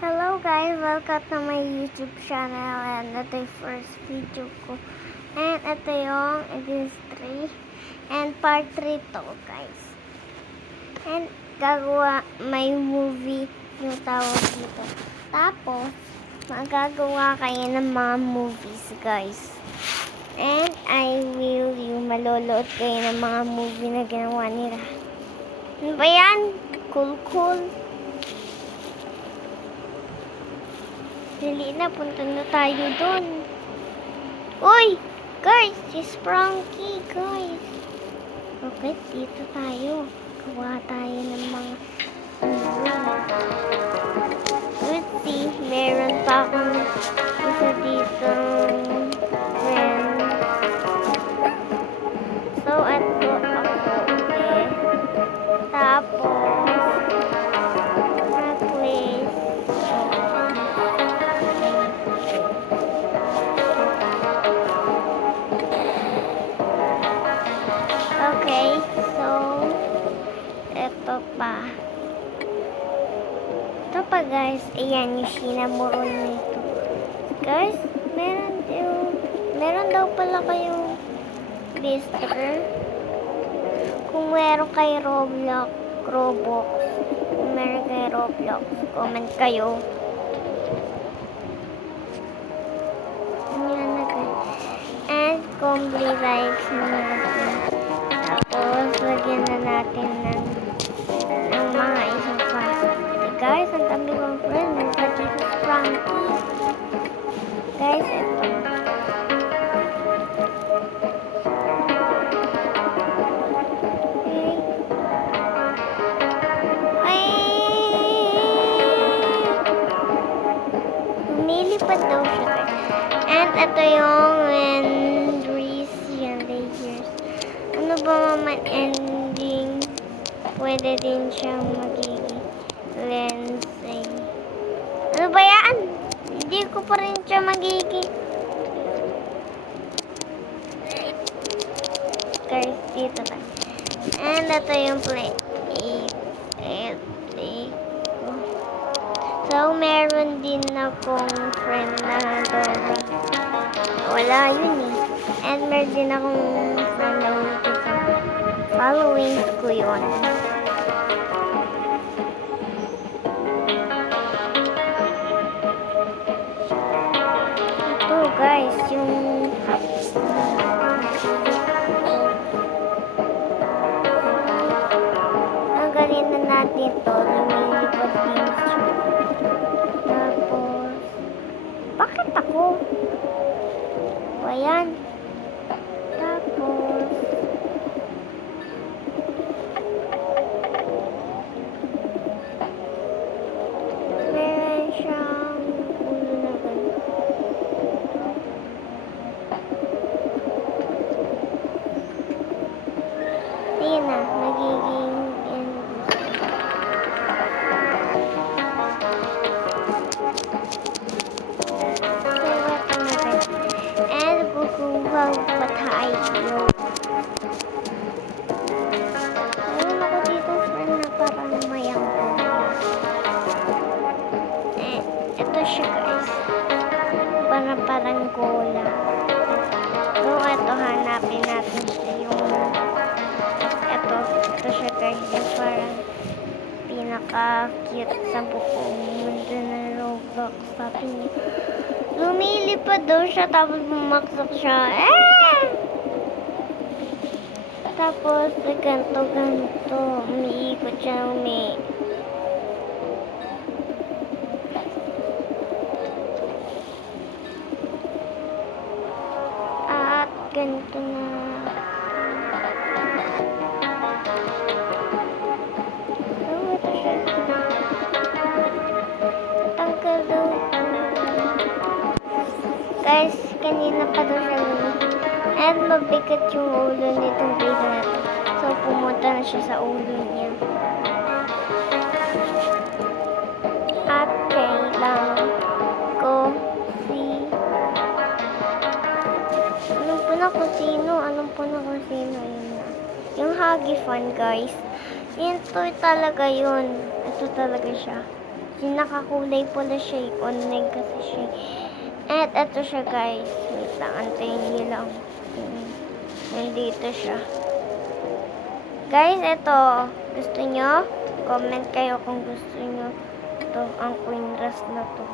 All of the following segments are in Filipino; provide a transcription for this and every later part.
Hello guys, welcome to my YouTube channel and ito yung first video ko. And ito yung it is 3 and part 3 to guys. And gagawa may movie yung tawag dito. Tapos, magagawa kayo ng mga movies guys. And I will yung malolood kayo ng mga movie na ginawa nila. Ano ba yan? Cool. Dali na, punta na tayo doon. Uy! Guys, si Sprunky, guys. Okay, dito tayo. Gawa tayo ng mga let's see, meron pa akong isa dito friend. So, ito ako. Okay. Tapos, necklace. Okay, so, ito pa. Ito pa guys, ayan yung sinamuron nito. Guys, meron daw pala kayong lister. Kung meron kay Roblox, kung meron kay Roblox, comment kayo. Ayan na guys. And, complete likes na natin. Tapos, lagyan na natin ng mga isang pa. Hey guys, ang dami kong friend. Nasa dito si Frankie. Guys, ito. Okay. Ay! Lumilipad daw siya. And ito yung ano ba naman ending? Pwede din siyang magiging lensing. Ano ba yan? Hindi ko pa rin siya magiging. Guys, dito na. And ito yung play. So, meron din akong friend na Dora. Wala yun eh. And meron din akong friend na following ko yun. Ito guys, yung tanggalin na natin ito. Lumilipad din siya. Tapos, bakit ako? Ayan. Tapos, meron siyang ulo na ganito. Ayan na, nagiging and kukuha pa tayo. Ayun ako dito friend na parang mayang. Ito siya guys. Parang cola. So, ito hanapin natin siya yung ito siya guys. Yung parang pinaka-cute sa buong mundo na Roblox. Sabi niya, lumilipad daw siya tapos bumaksak siya. Tapos, ganto. Umiikot siya, at ganito na. So, ito siya. Tanggal daw. Guys, kanina pa daw siya and mabigat yung ulo nitong baby na to. So, pumunta na siya sa ulo niya. At kailangan ko anong po na kung sino yun na. Yung Huggy Fun guys. Ito talaga yun. Ito talaga siya. Yung nakakulay pula siya. Online kasi siya. At ito siya guys. Wait lang. Antayin niyo lang. Nandito siya. Guys, ito. Gusto nyo? Comment kayo kung gusto nyo. Ito, ang queen dress na to.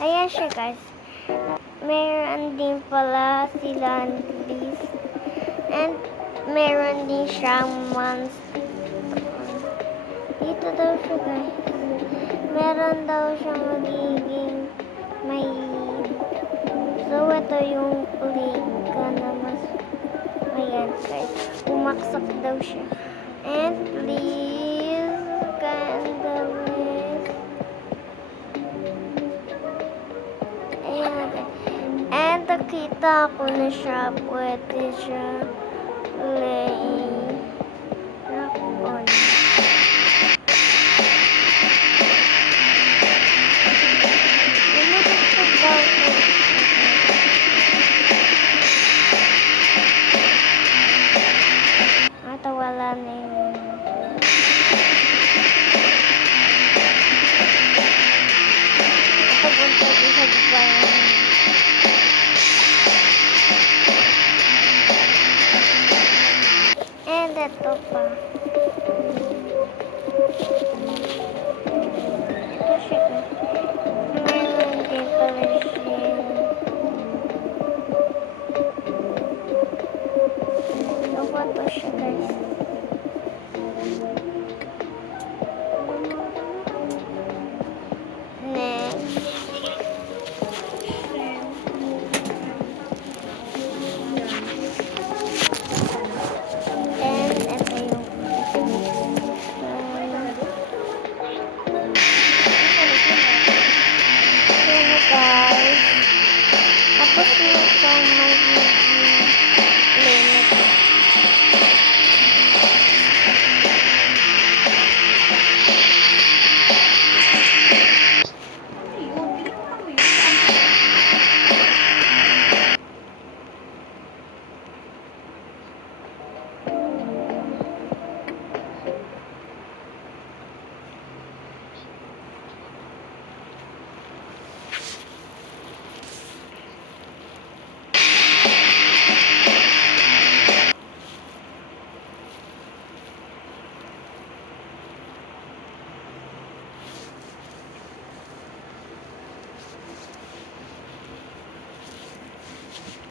Ayan siya guys. Meron din pala sila Liz. And meron din siyang monster. Dito daw siya guys. Meron daw siyang magiging may... So, ito yung liga na mas... Ayan guys. Umaksak daw siya. And please, candles. Ayan guys. And nakita ko na siya. Pwede siya lay rock on. Wala na yun. Ito punta din sa bayan. And ito pa. Ito siya. Meron din pala siya. So, what was siya guys? Tapos ito magiging play na to.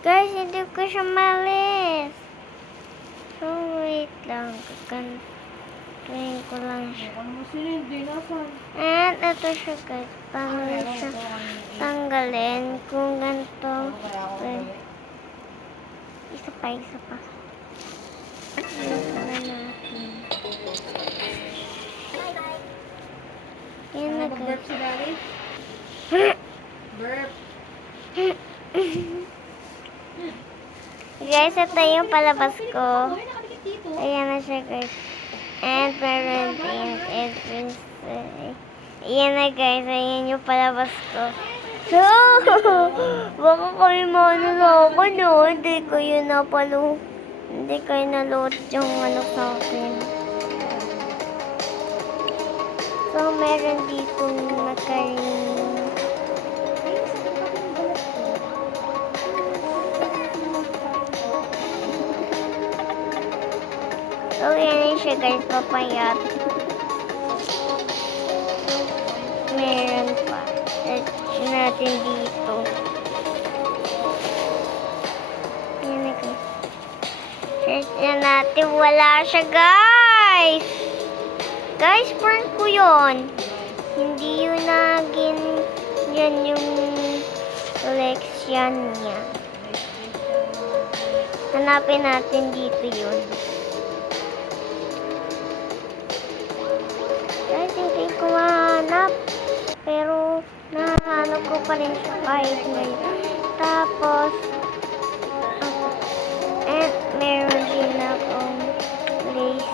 Guys, hindi ko siya malis. So, wait lang. Kakantuin ko lang siya. And, ito siya guys. Paano siya tanggalin kung ganito. Isa pa. Ito na natin. Yan na guys. Burp. Guys, ito yung palabas ko. Ayan na siya guys. And meron din entrance. Ayan na guys. Ayan yung palabas ko. So, baka kayo manuloko no. Hindi kayo napalo. Hindi kayo naload yung ano sa akin. So, meron dito nakarin. So, yan siya guys, papayat. Meron pa. Search natin dito. Yan na guys. Search na natin. Wala siya guys! Guys, prank ko yun. Hindi yun naging yan yung collection niya. Hanapin natin dito yun. Guys, hindi ko mahanap. Pero, nahanap ko pa rin siya kahit ngayon. Tapos, and meron din akong lace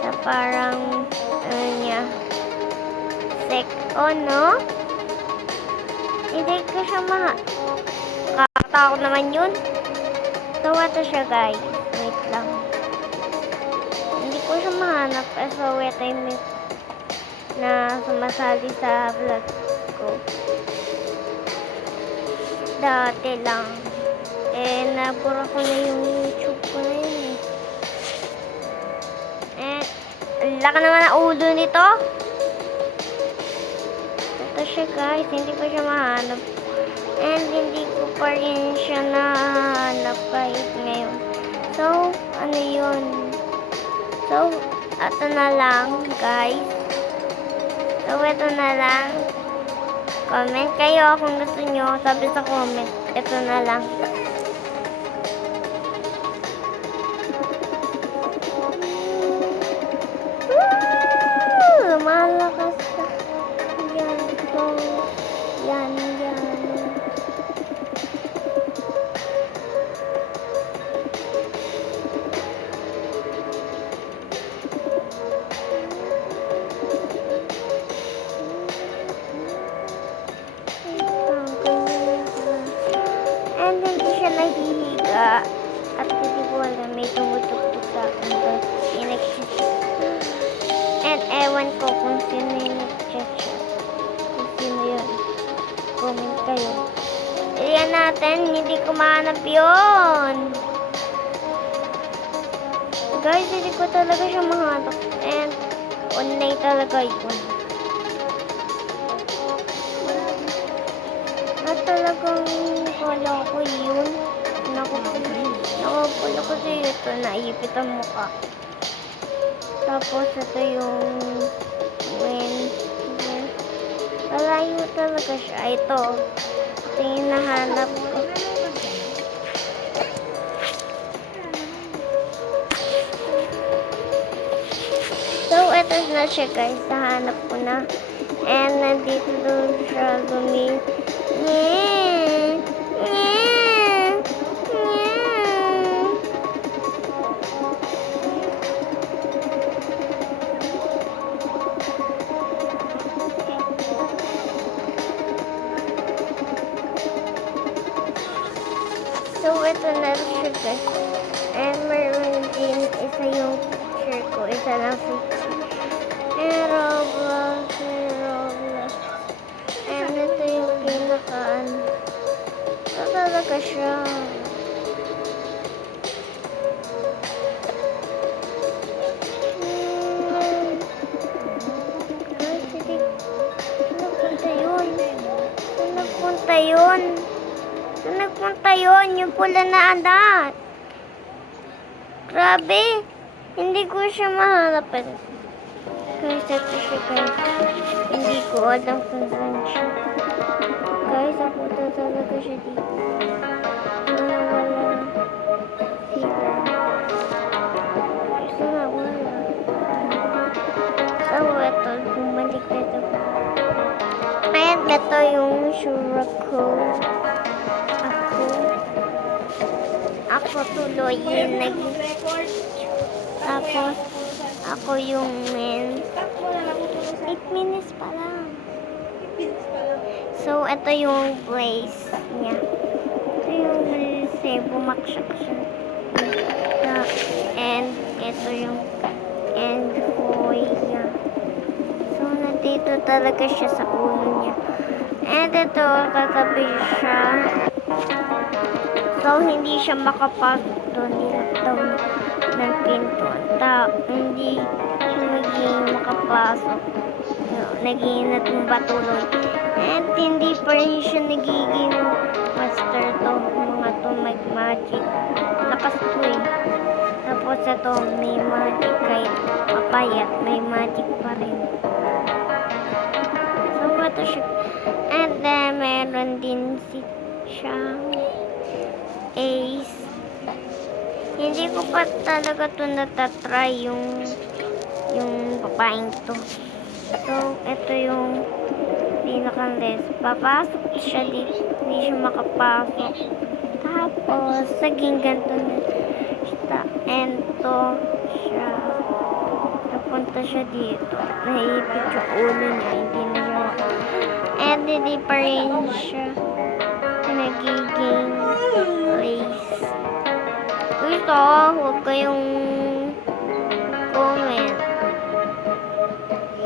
na parang, ano niya, no? Hindi ko siya kakatakot naman yun. So, ito siya guys. Wait lang. Hindi ko siya mahanap. So, wait, na sumasali sa vlog ko. Dati lang. Nabura ko na yung YouTube ko na yun ang laki naman ang ulo nito. Ito siya guys, hindi ko siya mahanap. And hindi ko pa rin siya nahanap kahit ngayon. So, ano yun? So, ito na lang guys. So, ito na lang. Comment kayo kung gusto nyo. Sabi sa comment, ito na lang. Lumalakas ka. Yan, ito. Yan. And hindi siya nahihiga. At hindi ko alam, may tumutugtog sa akin doon. And ewan ko kung sino yung nag-chat siya. Kung sino yun. Comment kayo. Iliyan natin, hindi ko mahanap yun. Guys, hindi ko talaga siya mahanap. And online talaga yun. At talagang wala ko yun. Nakapula kasi ito, naipit ang mukha. Tapos ito yung malayo talaga siya. Ito yung hinahanap ko. So, ito na siya guys. Nahanap ko na. And nandito doon siya So, ito na siya guys. And meron din isa yung picture ko. Isa lang picture. And Roblox. And ito yung pinakaan. Ito talaga siya. Guys, hindi. Saan nagpunta yun? Saan nagpunta yun? Yung pula na anak. Grabe. Hindi ko siya mahanap. Guys, ito siya guys. Hindi ko alam kung saan siya. Guys, ako talaga siya dito. Wala. Sila. Gusto na wala. So, ito. Bumalik na ito. Ayan, ito yung sura ko. Ako tuloy yung tapos ako yung 8 minutes pa lang. So ito yung place niya. Ito yung place bumaksak siya. And ito yung endpoint niya. So nandito talaga siya sa ulo niya. And ito katabi siya. So, hindi siya makapasok doon. Nilaktaw ng pinto. Hindi siya magiging makapasok. Naging natumba tuloy. At hindi pa rin siya nagiging master to. Mga to mag-magic. Lakas to eh. Tapos ito, may magic kahit papayat. May magic pa rin. So, ito siya. And then, meron din siyang Ace. Hindi ko pa talaga ito natatry yung babaeng to. So, ito yung pinaka-list. Papasok siya dito. Hindi siya makapasok. Tapos, saging ganito na siya. And to siya. Napunta siya dito. Naipit yung ulo niya. Hindi na siya. And hindi pa rin siya nagiging race. Ito, huwag kayong comment.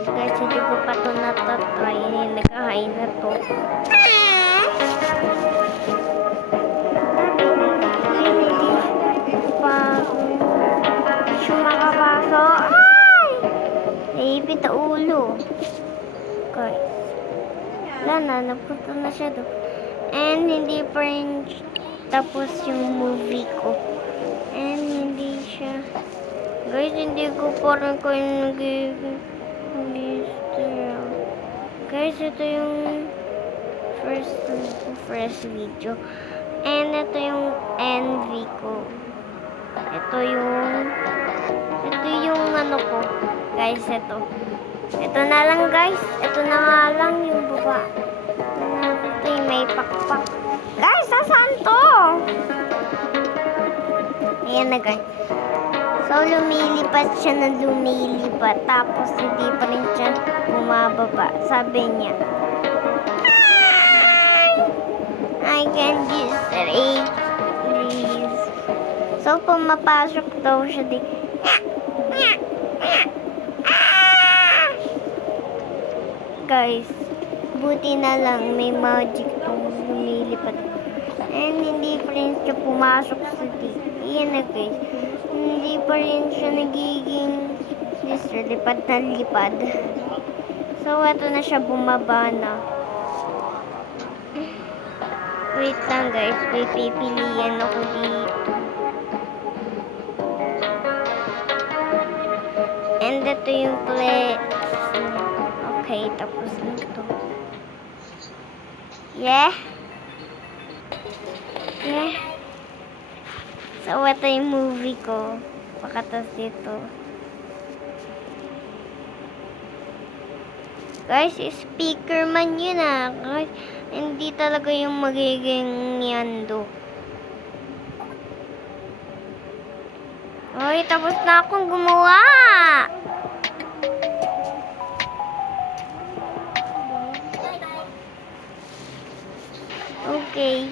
Guys, hindi ko pa ito natatry. Nagkahay na to. Hindi siya makapaso. Ay! Naipit ang ulo. Guys. Wala na, napunta na siya doon. And hindi pa rin tapos yung movie ko. And hindi siya. Guys, hindi ko parang kayo nagiging guys, ito yung first video. And ito yung NV ko. Ito yung ano ko. Guys, ito. Ito na lang guys. Ito na nga lang yung baba. Ito yung may pakpak. Guys, saan to? Ayan na guys. So, lumilipat siya na lumilipat. Tapos, hindi pa rin siya bumababa. Sabi niya, I can just read, please. So, pumapasok daw siya di. Guys, buti na lang may magic tong lumilipat. And hindi pa rin siya pumasok sa di. Iyan na guys. Hindi pa rin siya nagiging lipad na lipad. So, ito na siya, bumaba na. Wait lang guys, may pipilian ako dito. And ito yung play. Okay, tapos na ito. Yeah? Yeah? So, ito yung movie ko. Pakatas dito. Guys, speaker man yun ah. Guys, hindi talaga yung magiging yando. Oy, tapos na akong gumawa. Okay.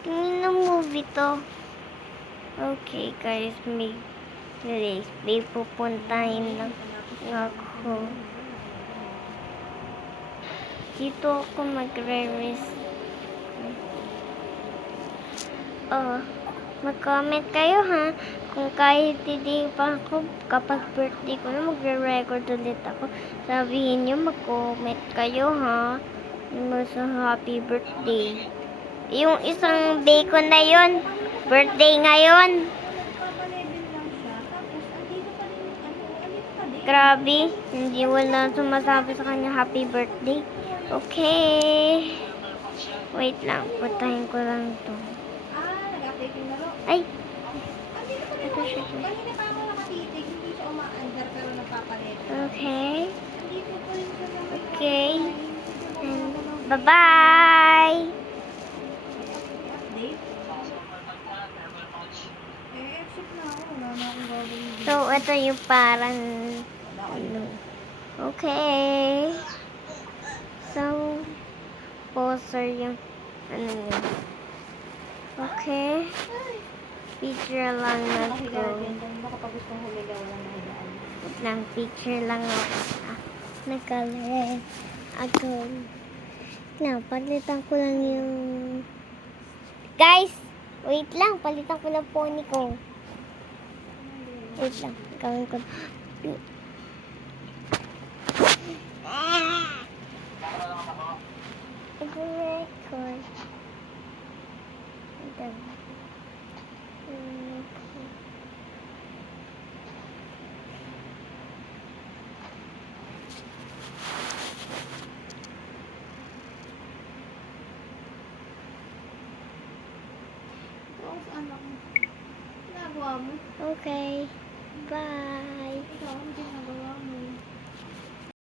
Tingin ng movie to. Okay guys, may pupuntahin lang ako. Dito ako magre-risk. Mag-comment kayo ha. Kung kahit hindi pa ako, kapag birthday ko na, magre-record ulit ako. Sabihin nyo, mag-comment kayo ha. Sa happy birthday. Yung isang bacon na yon, birthday ngayon. Grabe, hindi wala sumasabi sa kanya happy birthday. Okay. Wait lang, putahin ko lang to. Ay! Ito siya. Okay. Okay. And bye-bye! So, ito yung parang ano. Okay. So, poster yung ano yun. Okay. Picture lang ako. Wait lang, picture lang ako. Nag-color ako. Na, palitan ko lang yung... Guys! Wait lang, palitan ko lang pony ko. Wait lang, gawin ko. Nag-record. Okay. Bye.